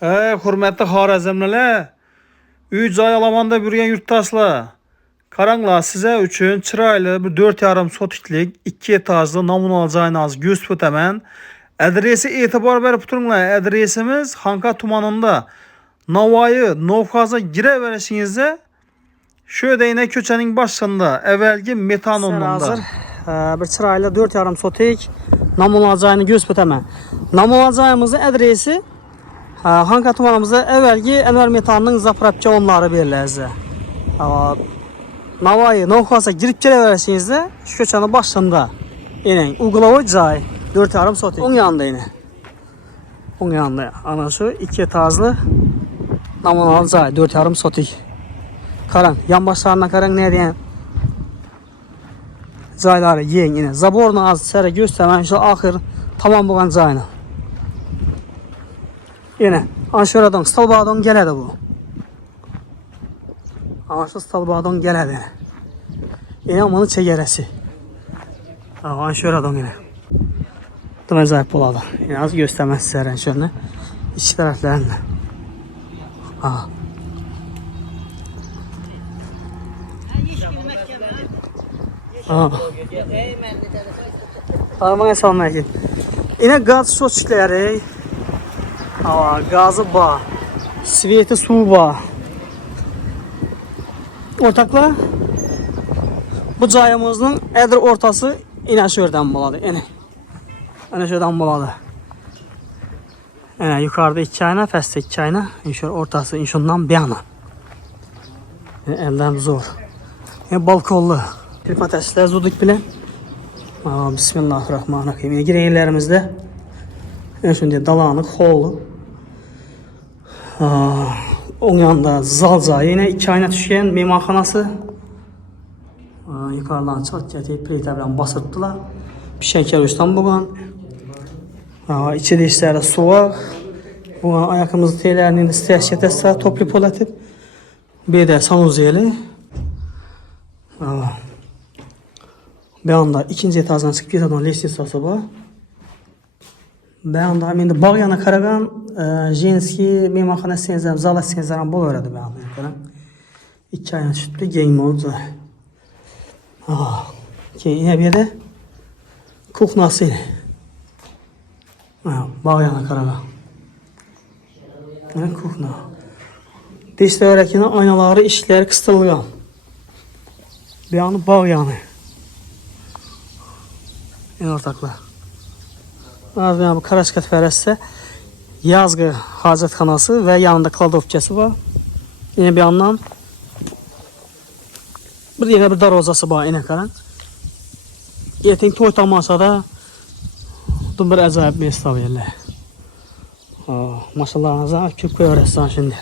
Hürmetli Xorazmlilar, uy joy alamanda yurgan yurtdoshlar. Qaranglar, sizlar uchun chiroyli bir 4,5 sotiklik 2 etajli namunal joyingizni ko'rsatib o'taman. Adresi e'tibor berib turinglar. Adresimiz Xanqa tumanida. Navoiy Novxozga giraverishingizda shu deyna ko'chaning boshida, avvalgi metan o'rnida. Bir chiroyli 4,5 sotik namunal joyini ko'rsatib o'taman. Namunal joyimizning adresi Xanqa tumanimizda avvalgi Anvar metanning zapravka o'rnlari beriladi. Navoiy Novxozga girib kelaverishingizda shu ko'chaning boshida. Ening uglovoy joy 4,5 sotik. O'ng yonida eni. O'ng yonida ana shu 2 etajli namunal joy 4,5 sotik. Qarang, yonboshlarına qarang ne degan joylari yeng eni. Zaborni az sara göstərmən shu oxir tamam bo'lgan joyni. Yine aşağıdan stalbadan geledi bu. Aşağı stalbadan geledi. Yine bunu çekeresi. Aşağıdan yine. Dümez ayıp buladı. Yine az göstermez sizlere şöyle. İç taraflarında. Bana salmayın. Yine gaz soçları. Gazı bağ. Sveti su bağ. Ortaklar. Bu cayımızın edir ortası yine şuradan buladı. Yine şuradan buladı. Yine yukarıda 2 ayna, feste 2 ayna. Şöyle ortası şundan bir yana. Elden zor. Balkonlu. Bir patatesler zuduk bile. Bismillahirrahmanirrahim. Yine girenlerimizde. Şimdi dalanık, holu. Onun yanında zalca. Yine 2 ayna düşken meymanxanası. Yukarıdan çat getirip plitəblə basırtdılar. Bir şeker üstten buğan. İçi dişləri soğuk. Buğan ayakımızı teylərini istəyək getəsə toplu pol etib. Bir de sanuzeli. Bir anda ikinci etajdan çıkıp bir lestnisası var. Bir anda şimdi bağ yana karagan jenski meymanxana senzem, zala senzem bol öğrendi bir anda. 2 ayına çıktı, geyim oldu. Yine bir de kuhnası yine. Bağ yana karagan. Yine kuhna. Dişli öğretmenin aynaları, işleri kıstırılgan. Bir anda bağ yanı. Yine ortaklar. Ardından bu Karaçkat Fərəssə yazgı hacətxanası ve yanında kladovkası var. Yine bir yandan yine bir darvazası var yine karan. Yetin toy tamasa da bir acayip bir estav yerler. Maşallahınıza küp öğretsen şimdi.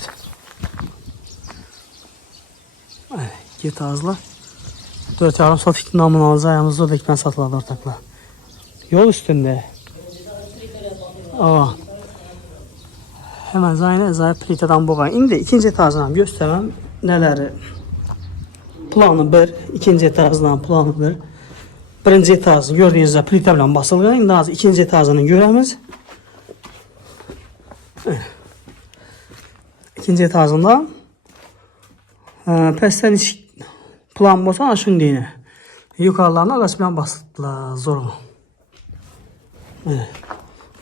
Git ağızla. 4,5 sotik namını alacağız. Ayağımızda da ekmen satıladı ortaklar. Yol üstünde. Hemen zayıf plitadan boğan. İndi ikinci etajdan göstermem neleri. Planı bir, ikinci etajdan planı bir. Birinci etajı gördüğünüzde plitadan basılgan. İndi az ikinci etajını göremiz. İkinci etajında pesten iş plan bolsa aşın deyine. Yukarılarına ağaç bilen basıttılar zorla.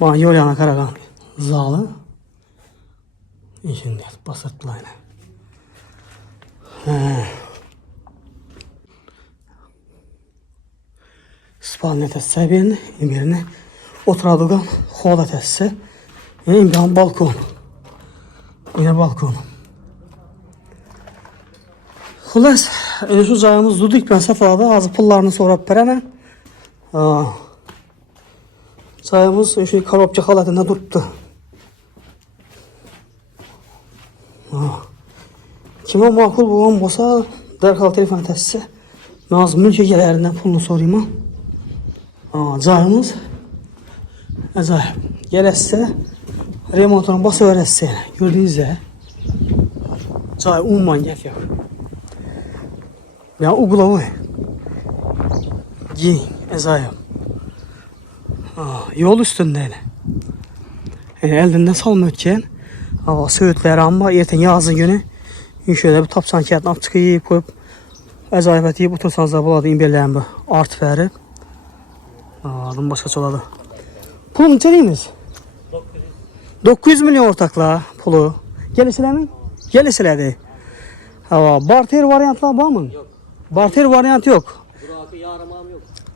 Bana yol yana karagan zalı. Şimdi basıttılar yine. Spalne testi birine oturadıgan hoda testi. Yine bir balkon. Yine balkon. Xullas, şu cayımız duduk ben safhada azı pullarını sorab veremem. Cayımız şu korobka halatında durdu. Kime makul bulan bolsa derhal telefon təsisi. Ben az mülkiyelerinden pulunu sorayım. Cayımız acayip. Gələsə remontunu bası öğretsə. Gördüyünüzdə cay umman gəf yok. Ya uglavu. Giyin, acayip. Yol üstünde yani. Elinden salma ötken Hava söğütleri ama erten yazın günü şöyle bir tapsan kağıtını açık yiyip koyup acayip yiyip otursanız da buladı imbirlerin bu artı verip. Adım başka çoladı. Pulu neçə deyiniz? 900 milyon ortakla pulu. Gelişiler mi? Gelişilerdi. Hava barter varyantlar var mı? Yok. Barter varyant yok.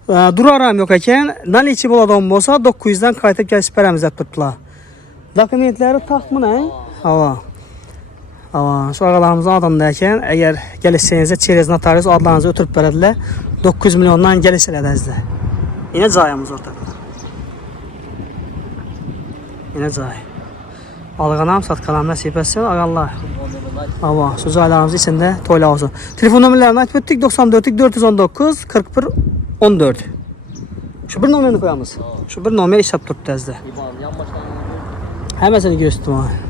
Dur aram yok eken. Nal içi buladan olsa 900'den kayıtıp gelip veremizler tuttular. Dokumentleri tak mı ne? Hava. Hava. Şu ağalarımızın adındayken eğer gelişsenize çerez notarius adlarınızı ötürüp verediler. 900 milyondan gelişilerdi. Yine cayımız ortak. Yine cay. Alğanam, satqanam nəsib etsin, ağallar. Hava, şu caylarımız içində toyla olsun. Telefon nömrələrini aytıb etdik, 94 419 41 14. Şu bir nömrəni koyamız. Şu bir nömrə hesab tutdu təzdə. Həməsini göstərdim.